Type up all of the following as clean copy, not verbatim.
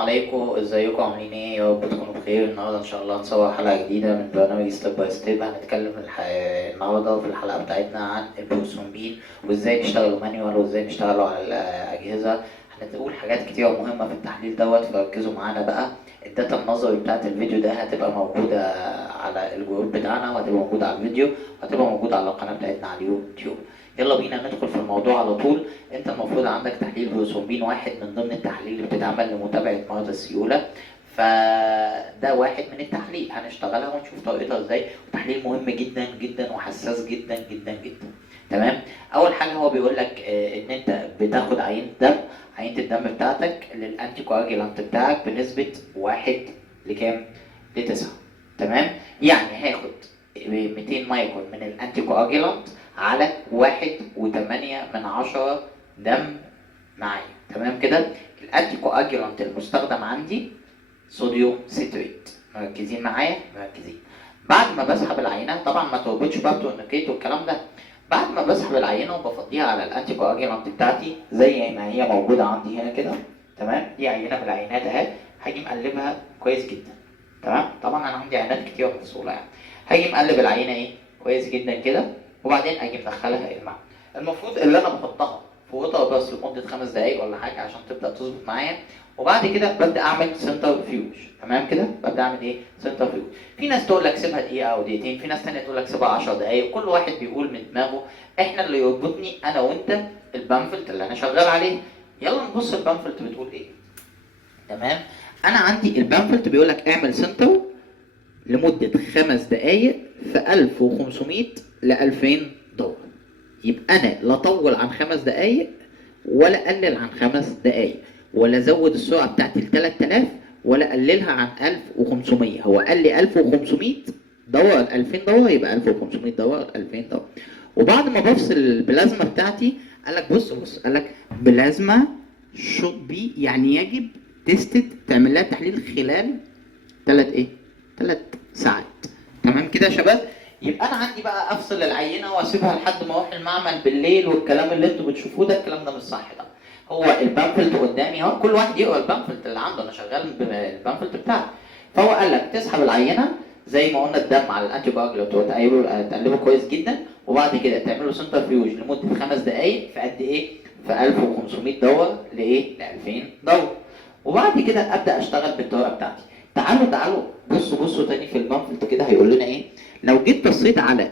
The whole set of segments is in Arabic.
عليكم، ازيكم؟ عاملين ايه؟ يا رب تكونوا بخير. النهارده ان شاء الله هنصور حلقه جديده من برنامج ستيب باي ستيب. هنتكلم النهارده في الحلقه بتاعتنا عن البروسومبين وازاي نشتغلوا مانيوال وازاي نشتغلوا على الاجهزه. هنقول حاجات كتير مهمه في التحليل دوت، فركزوا معانا بقى. الداتا النظري بتاعت الفيديو ده هتبقى موجوده على الجروب بتاعنا، وهتبقى موجوده على الفيديو، وهتبقى موجوده على القناه بتاعتنا على اليوتيوب. يلا بينا ندخل في الموضوع على طول. انت المفروض عندك تحليل بروثرومبين، واحد من ضمن التحاليل اللي بتتعمل لمتابعه مرض السيوله. فده واحد من التحليل هنشتغلها ونشوف طريقتها ازاي، وتحليل مهم جدا جدا وحساس جدا جدا جدا. تمام. اول حاجه هو بيقول لك ان انت بتاخد عينه دم. عينه الدم بتاعتك للانتي كواجيلانت بتاعك بنسبه 1 لكام؟ ل9. تمام. يعني هاخد 200 مايكرون من الانتي كواجيلانت على 1.8 دم معايا. تمام كده. الانتي كواجيلانت المستخدم عندي صوديوم سيتريت. مركزين معايا؟ مركزين. بعد ما بسحب العينه، طبعا ما تربطش بقى بتورنيكيت والكلام ده. بعد ما بسحب العينه وبفضيها على الانتي كواجيلانت بتاعتي زي ما هي موجوده عندي هنا كده. تمام. دي عينه من العينات اهي. هاجي مقلبها كويس جدا. تمام. طبعا انا عندي عينات كتير مفصوله يعني. هاجي مقلب العينه ايه كويس جدا كده، وبعدين اجي مدخلها المعمل. المفروض اللي انا بحطها في غطا بس لمده 5 دقايق ولا حاجه عشان تبدا تظبط معايا. وبعد كده ببدا اعمل سنتر فيوج. تمام كده. ببدا اعمل ايه؟ سنتر فيوج. في ناس تقول لك سيبها دقيقه او دقيقتين، في ناس ثانيه تقول لك سيبها 10 دقايق. كل واحد بيقول من دماغه. احنا اللي يربطني انا وانت البامفلت اللي انا شغال عليه. يلا نبص البامفلت بتقول ايه. تمام. انا عندي البامفلت بيقول لك اعمل سنتر لمده 5 دقايق في 1500 ل 2000 دولار. يبقى انا لا اطول عن 5 دقايق ولا اقلل عن 5 دقايق، ولا ازود السرعه بتاعتي ل 3000 ولا اقللها عن 1500. هو قال لي 1500 دور 2000 دور، يبقى 1500 دور 2000 دور. وبعد ما بفصل البلازما بتاعتي قال لك بص قال لك بلازما should be، يعني يجب تستد تعمل لها تحليل خلال 3 ساعات. تمام كده يا شباب. يبقى انا عندي بقى افصل العينه واسيبها لحد ما اروح المعمل بالليل، والكلام اللي انتوا بتشوفوه ده الكلام ده مش صح. ده هو البامفلت قدامي اهو، كل واحد يقرا البامفلت اللي عنده. انا شغال بالبامفلت بتاعي. فهو قال لك تسحب العينه زي ما قلنا الدم على الانتي باجلوت وتقلبه كويس جدا، وبعد كده تعملوا سنتر فيوج لمده 5 دقائق في قد ايه؟ في 1500 دور لايه؟ ل 2000 دور. وبعد كده ابدا اشتغل بالطريقه بتاعتي. تعالوا بصوا تاني في البامفلت كده هيقول لنا ايه. لو جيت بصيت على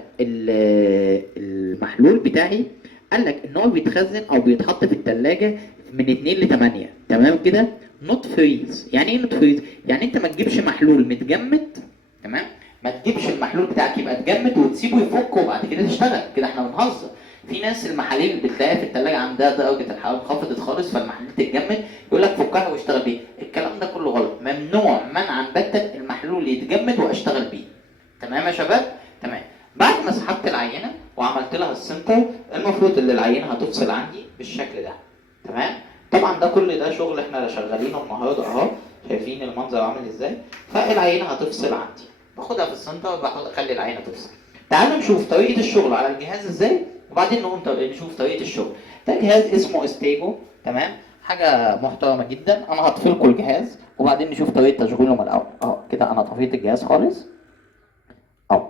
المحلول بتاعي قال لك ان هو بيتخزن او بيتحط في الثلاجه من 2 ل 8. تمام كده. نوت فريز. يعني ايه نوت فريز؟ يعني انت ما تجيبش محلول متجمد. تمام. ما تجيبش المحلول بتاعك يبقى اتجمد وتسيبه يفك وبعد كده تشتغل كده. احنا بنهزر. في ناس المحاليل بتلاقيها في الثلاجه عندها درجه الحراره انخفضت خالص، فالمحلول تتجمد يقول لك فكها واشتغل بيه. الكلام ده كله غلط. ممنوع منعا باتا المحلول يتجمد واشتغل بيه. تمام يا شباب؟ تمام. بعد ما سحبت العينه وعملت لها السنتر، المفروض ان العينه هتفصل عندي بالشكل ده. تمام. طبعا ده كل ده شغل احنا شغالينه النهارده اهو. شايفين المنظر عامل ازاي؟ فالعينه هتفصل عندي. باخدها في السنتر اخلي العينه تفصل. تعالوا نشوف طريقه الشغل على الجهاز ازاي، وبعدين نشوف طريقه الشغل. ده جهاز اسمه استيجو. تمام. حاجه محترمه جدا. انا هطفي لكم الجهاز وبعدين نشوف طريقه تشغيله من الاول. اهو كده انا طفيت الجهاز خالص. اهو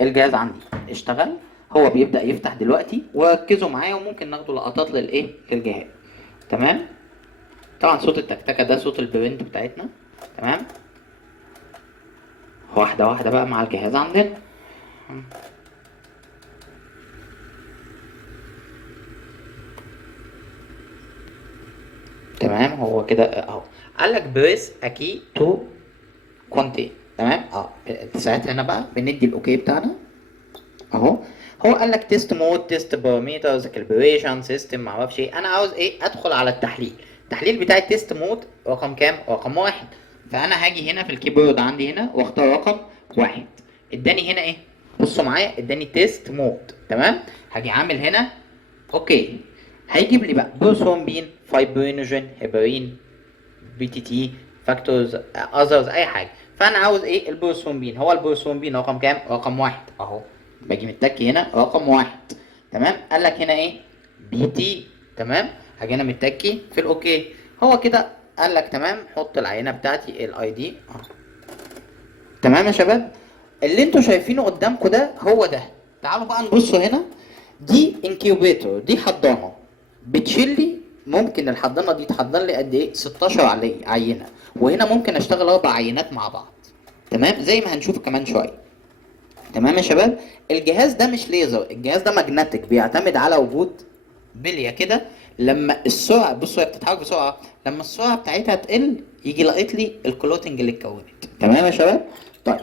الجهاز عندي اشتغل. هو بيبدا يفتح دلوقتي، وركزوا معايا وممكن ناخدوا لقطات للجهاز. تمام. طبعا صوت التكتكه ده صوت البرنت بتاعتنا. تمام. واحده واحده بقى مع الجهاز عندنا. تمام. هو كده اهو قال لك بريس اكي تو كونتين. تمام. ساعتها هنا بقى بندي الاوكي بتاعنا اهو. هو قال لك تيست مود، تيست بارامترز، كالبريشن سيستم، معرفش ايه. انا عاوز ايه؟ ادخل على التحليل. التحليل بتاع التيست مود رقم كام؟ رقم 1. فانا هاجي هنا في الكيبورد عندي هنا واختار رقم 1. اداني هنا ايه؟ بصوا معايا اداني تيست مود. تمام. هاجي عامل هنا اوكي. هيجيب لي بقى بروثرومبين، فايبرينوجين، هيبرين، بي تي تي، فاكتورز، اذرز، اي حاجه. فانا عاوز ايه؟ البروثرومبين. هو البروثرومبين رقم كام؟ رقم 1 اهو. باجي متكي هنا رقم 1. تمام. قال لك هنا ايه؟ بي تي. تمام. هاجي انا متكي في الاوكي. هو كده قال لك تمام، حط العينه بتاعتي الاي دي. تمام يا شباب، اللي انتوا شايفينه قدامكم ده هو ده. تعالوا بقى نبصوا هنا، دي انكيوبيتور، دي حضانه بتشيل لي. ممكن الحضانه دي تحضر لي قد ايه؟ 16 عينه، وهنا ممكن اشتغل 4 عينات مع بعض. تمام، زي ما هنشوف كمان شويه. تمام يا شباب، الجهاز ده مش ليزر، الجهاز ده ماجنتيك، بيعتمد على وجود بليه كده. لما السرعه، بصوا هي بتتحرك بسرعه، لما السرعه بتاعتها تقل يجي لاقط لي الكلوتنج اللي اتكونت. تمام يا شباب، طيب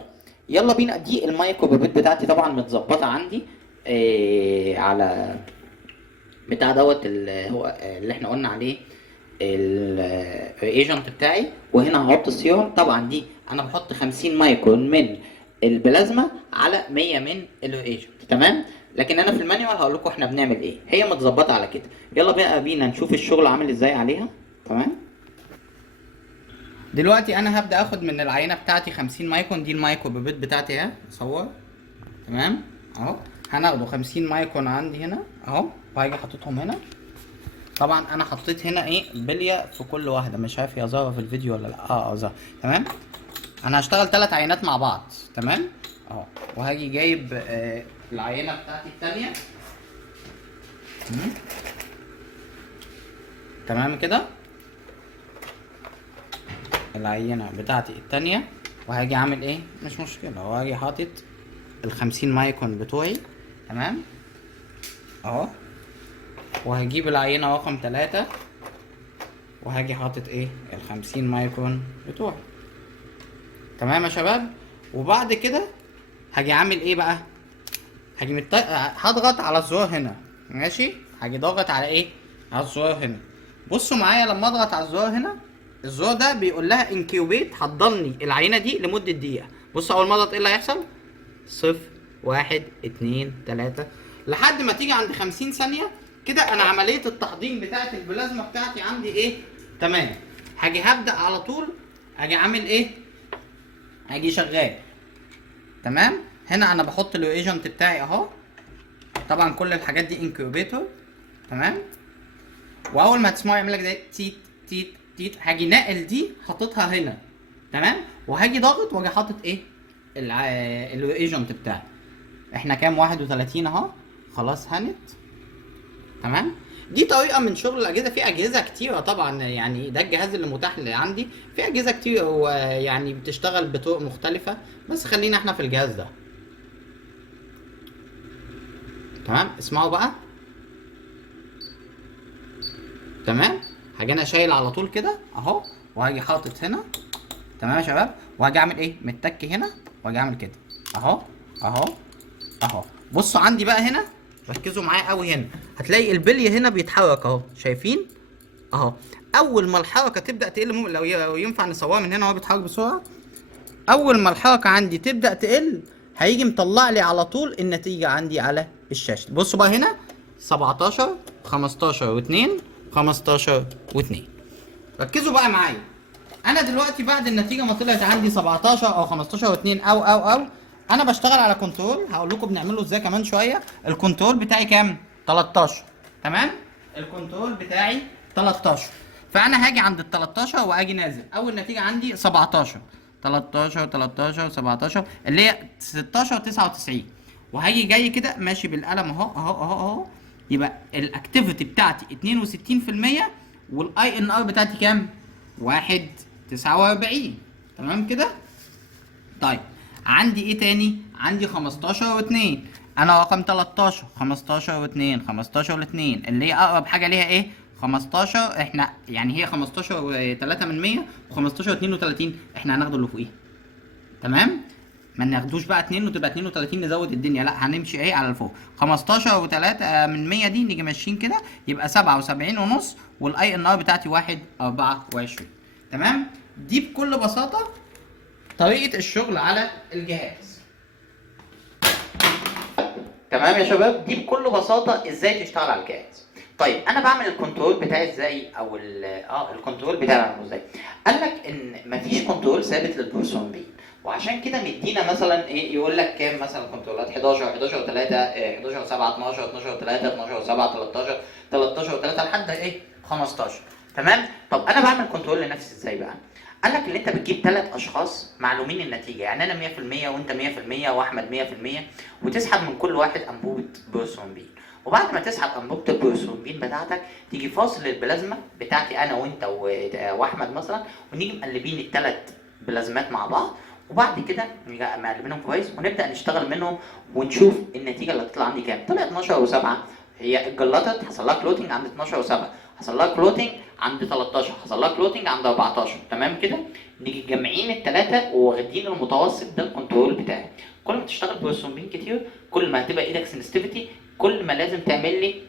يلا بينا. دي المايكرو بيبيت بتاعتي طبعا متظبطه عندي على بتاع دوت اللي هو اللي احنا قلنا عليه الايجنت بتاعي. وهنا هحط السيرم. طبعا دي انا بحط 50 مايكرون من البلازما على 100 من الايجنت. تمام، لكن انا في المانيوال هقول لكم احنا بنعمل ايه، هي متظبطه على كده. يلا بقى بينا نشوف الشغل عامل ازاي عليها. تمام، دلوقتي انا هبدا اخد من العينه بتاعتي 50 مايكرون. دي المايكرو بيبيت بتاعتي اهي، صور. تمام اهو، هناخده 50 مايكرون عندي هنا اهو، وهاجي حاططهم هنا. طبعا انا حطيت هنا ايه، بليه في كل واحده، مش عارف هي ظاهره في الفيديو ولا لا. ظاهره. تمام، انا هشتغل 3 عينات مع بعض. تمام اهو، وهاجي جايب العينه بتاعتي الثانيه. تمام كده، العينه بتاعتي الثانيه، وهاجي اعمل ايه، مش مشكله، وهاجي حاطط ال50 مايكرون بتوعي. تمام اهو، وهجيب العينه رقم 3 وهاجي حاطط ايه، ال50 مايكرون بتوعي. تمام يا شباب، وبعد كده هاجي اعمل ايه بقى، هاجي هضغط على الزرار هنا. ماشي، هاجي ضاغط على ايه، على الزرار هنا. بصوا معايا، لما اضغط على الزرار هنا، الزرار ده بيقول لها انكيوبيت، حضرني العينه دي لمده دقيقه. بص اول ما اضغط ايه اللي هيحصل، 0 1 2 3 لحد ما تيجي عند 50 ثانيه كده. انا عمليه التحضير بتاعه البلازما بتاعتي عندي ايه، تمام. هاجي هبدا على طول، هاجي عامل ايه، هاجي شغال. تمام، هنا انا بحط الايجنت بتاعي اهو. طبعا كل الحاجات دي انكيوبيتور. تمام، واول ما تسمعوا يعمل لك زي تيت تيت تيت، هاجي ناقل دي حاططها هنا. تمام، وهاجي ضاغط واجي حاطط ايه، الايجنت بتاعي. احنا كام، 31 اهو، خلاص هانت. تمام، دي طريقه من شغل الاجهزه. في اجهزه كتيره طبعا، يعني ده الجهاز اللي متاح اللي عندي. في اجهزه كتير ويعني بتشتغل بطرق مختلفه، بس خلينا احنا في الجهاز ده. تمام، اسمعوا بقى. تمام، هاجي انا شايل على طول كده اهو، وهاجي حاطط هنا. تمام يا شباب، وهاجي اعمل ايه، متك هنا، وهاجي اعمل كده اهو اهو اهو. بصوا عندي بقى هنا، ركزوا معايا قوي هنا، هتلاقي البليه هنا بيتحرك اهو، شايفين اهو. اول ما الحركه تبدا تقل، لو ينفع نصورها من هنا وهو بيتحرك بسرعه. اول ما الحركه عندي تبدا تقل، هيجي مطلع لي على طول النتيجه عندي على الشاشه. بصوا بقى هنا 17 15 و2 15 و2. ركزوا بقى معايا، انا دلوقتي بعد النتيجه ما طلعت عندي 17 او 15 و2 او انا بشتغل على كنترول. هقول لكم بنعمله ازاي كمان شويه. الكنترول بتاعي كام، 13. تمام، الكنترول بتاعي 13. فانا هاجي عند ال 13 واجي نازل. اول نتيجه عندي 17 13 13 17 اللي هي 16 99، وهاجي جاي كده ماشي بالقلم اهو اهو اهو اهو. يبقى الاكتيفيتي بتاعتي 62%، والاي ان ار بتاعتي كام، 1.49. تمام كده. طيب عندي ايه تاني، عندي 15 و2. انا رقم 13 15 و2 15 و2 اللي هي اقرب حاجه ليها ايه، 15. احنا يعني هي 15 و3 من 100 و15 و32، احنا هناخده اللي فوقيه. تمام، ما ناخدوش بقى 2 وتبقى 32 نزود الدنيا، لا هنمشي ايه على الفوق. 15 و3 من 100 دي نيجي ماشيين كده، يبقى 77 ونص، والاي ان ار بتاعتي 1.24. تمام، دي بكل بساطه طريقه الشغل على الجهاز. تمام يا شباب، دي بكل بساطه ازاي تشتغل على الجهاز. طيب انا بعمل الكنترول بتاعي ازاي، او الكنترول بتاعي بعمله ازاي؟ قال لك ان مفيش كنترول ثابت للبروسون بي، وعشان كده مدينا مثلا ايه، يقول لك كام مثلا كنترولات، 11 11 3 11 7 12 12 3 12 7 13 13 3 لحد ايه 15. تمام. طب انا بعمل كنترول لنفسي ازاي بقى؟ قال لك ان انت بتجيب 3 اشخاص معلومين النتيجه، يعني انا 100% وانت 100% واحمد 100%، وتسحب من كل واحد انبوبه بروثرومبين. وبعد ما تسحب انبوبه البروثرومبين بتاعتك تيجي فاصل البلازما بتاعتي انا وانت واحمد مثلا، ونيجي مقلبين الثلاث بلازمات مع بعض، وبعد كده نيجي مقلبينهم كويس ونبدا نشتغل منهم ونشوف النتيجه اللي هتطلع عندي كام. طلع 12 و7. هي اتجلطت، حصل لها كلوتنج عند 12 و7، حصل لها كلوتنج عند 13، حصل لها كلوتنج عند 14. تمام كده. نيجي جامعين الثلاثه وواخدين المتوسط ده الكنترول بتاعي. كل ما تشتغل بروثرومبين كتير كل ما هتبقى ايدك سنسيتيفيتي، كل ما لازم تعمل لي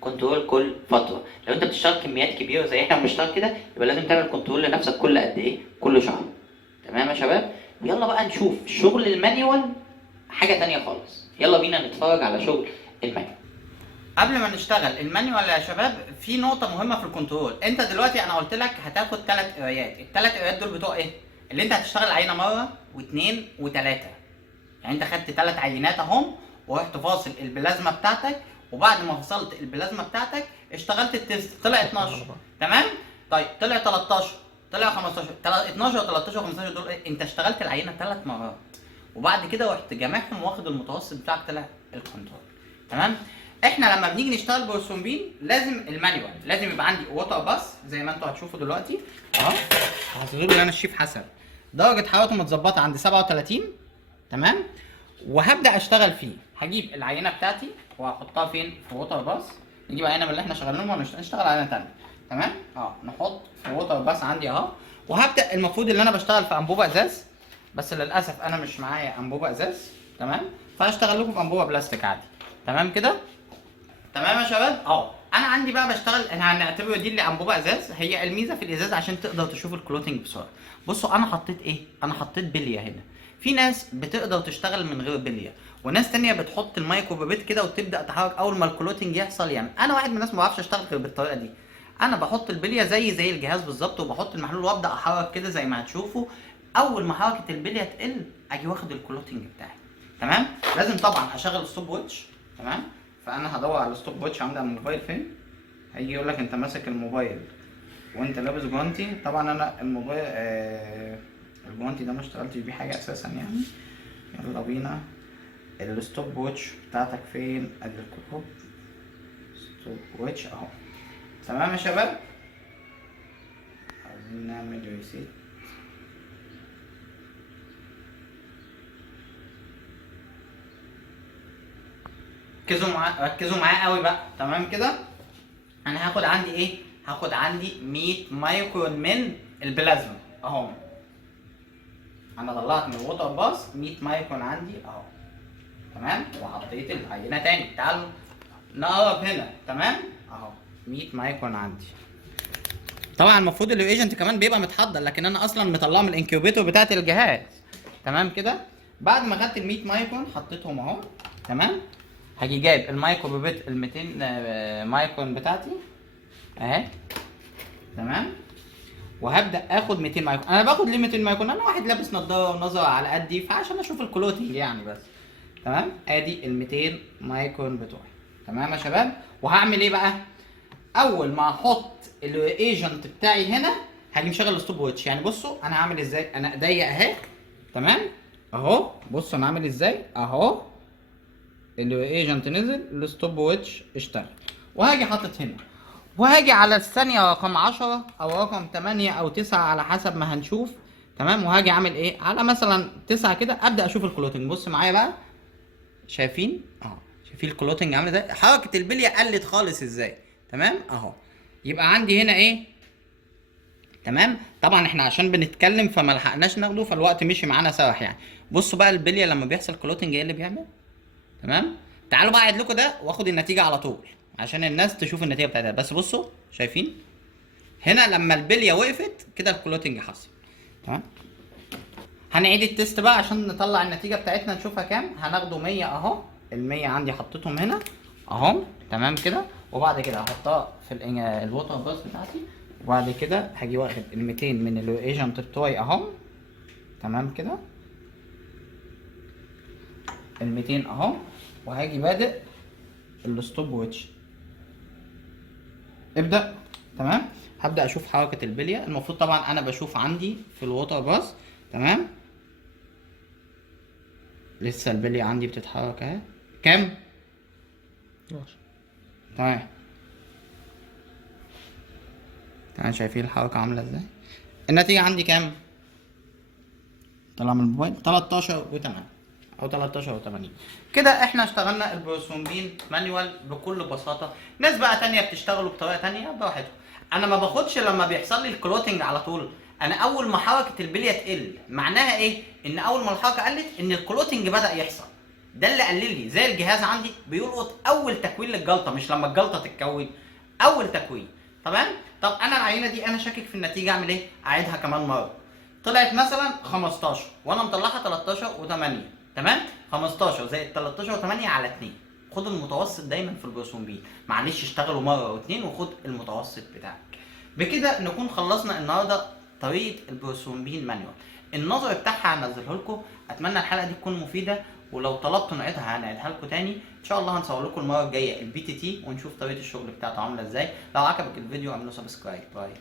كنترول كل فتره. لو انت بتشتغل كميات كبيره زي احنا بنشتغل كده يبقى لازم تعمل كنترول لنفسك كل قد ايه؟ كل شهر. تمام يا شباب؟ يلا بقى نشوف شغل المانيوال، حاجه تانية خالص. يلا بينا نتفرج على شغل المانيوال. قبل ما نشتغل المانيوال يا شباب في نقطة مهمة في الكنترول. انت دلوقتي انا قلت لك هتاخد 3 قرايات، ال3 قرايات دول بتوع ايه؟ اللي انت هتشتغل عينة مرة واثنين وثلاثة. يعني انت خدت 3 عينات اهم ورحت فاصل البلازما بتاعتك، وبعد ما فصلت البلازما بتاعتك اشتغلت التست طلع 12. تمام؟ طيب طلع 13، طلع 15، 12 و13 و15 دول ايه؟ انت اشتغلت العينة 3 مرات. وبعد كده رحت جامعهم واخد المتوسط بتاعك طلع الكنترول. تمام؟ احنا لما بنيجي نشتغل بروثرومبين لازم المانيوال لازم يبقى عندي ووتر باس زي ما انتوا هتشوفوا دلوقتي اهو. هحسبوا لي انا الشيف حسن درجه حرارته متظبطه عند 37. تمام. وهبدا اشتغل فيه. هجيب العينه بتاعتي وهحطها فين؟ في ووتر باس. نجيب عينه من اللي احنا شغالينهم ونشتغل عينه ثانيه. تمام. نحط في ووتر باس عندي اهو. وهبدا المفروض ان انا بشتغل في انبوبه ازاز، بس للاسف انا مش معايا انبوبه ازاز. تمام. فهشتغل لكم بانبوبه بلاستيك عادي. تمام كده. تمام يا شباب. انا عندي بقى بشتغل، احنا هنعتبر دي اللي انبوبه ازاز. هي الميزه في الازاز عشان تقدر تشوف الكلوتنج بسرعه. بصوا انا حطيت ايه؟ انا حطيت بليه هنا. في ناس بتقدر تشتغل من غير بليه، وناس تانية بتحط المايكرو بيبيت كده وتبدا تحرك اول ما الكلوتنج يحصل. يعني انا واحد من الناس ما بعرفش اشتغل غير بالطريقه دي. انا بحط البليه زي الجهاز بالظبط، وبحط المحلول وابدا احرك كده زي ما هتشوفوا. اول ما حركه البليه تقل اجي واخد الكلوتنج بتاعي. تمام. لازم طبعا اشغل الستوب ووتش. تمام. فانا هدور على الستوب ووتش عندي على الموبايل فين. هيجي يقول لك انت ماسك الموبايل وانت لابس جوانتي. طبعا انا الموبايل الجوانتي ده ما اشتغلتش بيه حاجه اساسا يعني. يلا بينا. الستوب ووتش بتاعتك فين؟ ادي الكتب ستوب ووتش اهو. تمام يا شباب. عايزين نعمل ريسيت. ركزوا معايا قوي بقى. تمام كده. انا هاخد عندي ايه؟ هاخد عندي 100 مايكرون من البلازما اهو. انا طلعت من الووتر باس 100 مايكرون عندي اهو. تمام. وحطيت العينه تاني. تعالوا نقرب هنا. تمام اهو 100 مايكرون عندي. طبعا المفروض الايجنت كمان بيبقى متحضر، لكن انا اصلا مطلعه من الانكيوبيتور بتاعت الجهاز. تمام كده. بعد ما خدت ال 100 مايكرون حطيتهم اهو. تمام. هاجي جايب المايكرو بيبت ال 200 مايكرون بتاعتي اهي. تمام. وهبدا اخد 200 مايكرون. انا باخد ليه 200 مايكرون؟ انا واحد لابس نضاره ونظره على قدي، فعشان اشوف الكلوتنج يعني بس. تمام. ادي ال 200 مايكرون بتوعي. تمام يا شباب. وهعمل ايه بقى؟ اول ما احط الايجنت بتاعي هنا هاجي مشغل الستوب ووتش. يعني بصوا انا هعمل ازاي. انا ايديا اهي. تمام اهو. بصوا انا عامل ازاي اهو. الايجنت نزل، الستوب ووتش اشتغل. وهاجي حاطط هنا، وهاجي على الثانية رقم 10 او رقم 8 او 9 على حسب ما هنشوف. تمام. وهاجي اعمل ايه؟ على مثلا 9 كده ابدا اشوف الكلوتنج. بص معايا بقى. شايفين شايفين الكلوتنج عامله ازاي؟ حركه البليه قلت خالص ازاي. تمام اهو. يبقى عندي هنا ايه؟ تمام. طبعا احنا عشان بنتكلم فما لحقناش ناخده، فالوقت مشي معانا سرح يعني. بصوا بقى البليه لما بيحصل كلوتنج ايه اللي بيعمل. تمام. تعالوا بقى اعيد لكم ده واخد النتيجه على طول عشان الناس تشوف النتيجه بتاعتها. بس بصوا شايفين هنا لما البليه وقفت كده الكلوتنج حصل. تمام. هنعيد التست بقى عشان نطلع النتيجه بتاعتنا نشوفها كام. هناخده 100 اهو. ال 100 عندي حطيتهم هنا اهو. تمام كده. وبعد كده هحطها في الووتر باس بتاعتي. وبعد كده هاجي واخد ال 200 من الايجنت بتوعي اهو. تمام كده. ال 200 اهو. وهاجي بادئ الستوب ووتش. ابدأ. تمام. هبدا اشوف حركه البليه. المفروض طبعا انا بشوف عندي في الووتر باص، تمام. لسه البليه عندي بتتحرك اهي. كام؟ 12. تمام. تمام، شايفين الحركه عامله ازاي؟ النتيجه عندي كام؟ طلع من الموبايل 13 و8 او 13 و80. كده احنا اشتغلنا البروسومبين مانيوال بكل بساطه. ناس بقى تانية بتشتغلوا بطريقه تانية براحتهم. انا ما باخدش لما بيحصل لي الكلوتنج على طول. انا اول ما حركه البليه تقل معناها ايه؟ ان اول ما الحركه قلت ان الكلوتنج بدا يحصل. ده اللي قلل لي. زي الجهاز عندي بيلقط اول تكوين للجلطه، مش لما الجلطه تتكون، اول تكوين. تمام. طب انا العينه دي انا شاكك في النتيجه، اعمل ايه؟ اعيدها كمان مره. طلعت مثلا 15 وانا مطلعها 13 و8. تمام. 15 زائد 13 و8 على 2. خد المتوسط دايما في البروسومبين. معلش اشتغلوا مره او اتنين وخد المتوسط بتاعك. بكده نكون خلصنا النهارده طريقه البروسومبين مانيوال. النظر بتاعها هنزله لكم. اتمنى الحلقه دي تكون مفيده، ولو طلبتوا نعيدها هنعيدها لكم تاني ان شاء الله. هنصور لكم المره الجايه البي تي تي ونشوف طريقه الشغل بتاعته عامله ازاي. لو عجبك الفيديو اعملوا سبسكرايب. باي.